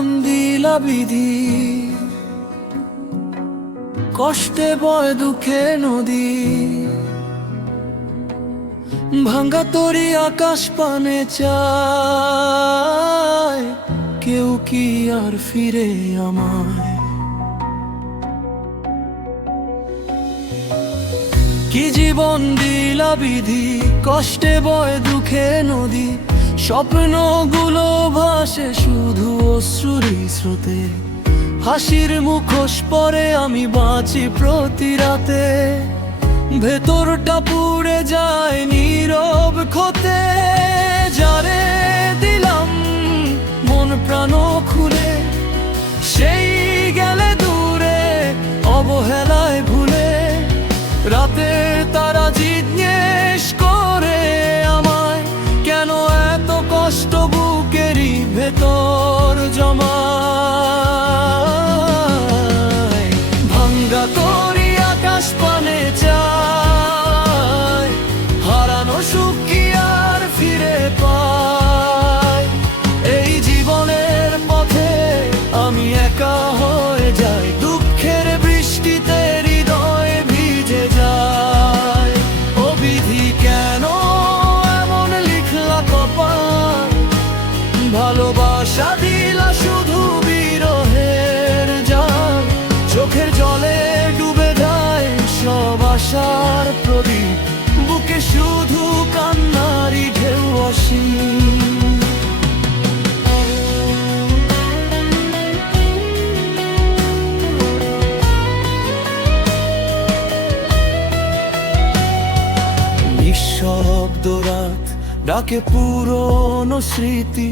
জীবন দিলা বিধি, কষ্টে বয় দুঃখে নদী। ভাঙ্গা তরি আকাশ পানে চায়, কেউ কি আর ফিরে আমায়? কি জীবন দিলা বিধি, কষ্টে বয় দুঃখে নদী। স্বপ্নগুলো ভাসে শুধু অশ্রুরই স্রোতে, হাসির মুখোশ পরে আমি বাঁচি প্রতি রাতে। ভেতরটা পুড়ে যায় নীরব ক্ষতে, যারে দিলাম মন প্রাণ খুলে, সেই গেলে দূরে অবহেলায় ভুলে। রাতে তারা জিজ্ঞেস করে আমায়, কেন এত কষ্ট বুকেরই ভেতর জমায়। ভাঙ্গা তরি আকাশ পানে চায়, হারানো সুখ কি আর ফিরে পায়? এই জীবনের পথে আমি একা হয়ে যাই, দুঃখের বৃষ্টিতে হৃদয় ভিজে যায়। ও বিধি কেন এমন লিখলা কপাল, ভালোবাসা দিলা শুধু বিরহের জাল। চোখের জলে ডুবে যায় সব আশার প্রদীপ, বুকে শুধু কান্নারই ঢেউ অসীম। নিঃশব্দ রাত ডাকে পুরনো স্মৃতি,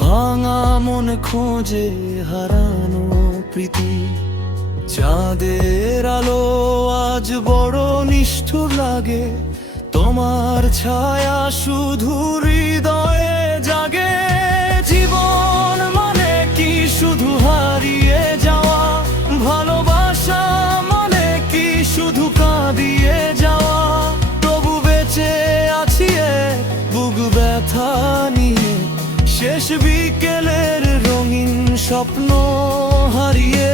ভাঙা মন খোঁজে হারানো প্রীতি। চাঁদের আলো আজ বড় নিষ্ঠুর লাগে, তোমার ছায়া শুধু হৃদয়ে জাগে। জীবন মানে কি শুধু হারিয়ে যাওয়া, ভালোবাসা মানে কি শুধু কাঁদিয়ে যাওয়া। তবু বেঁচে আছি বুক ব্যথা নিয়ে, শেষ বিকেলের রঙিন স্বপ্ন হারিয়ে।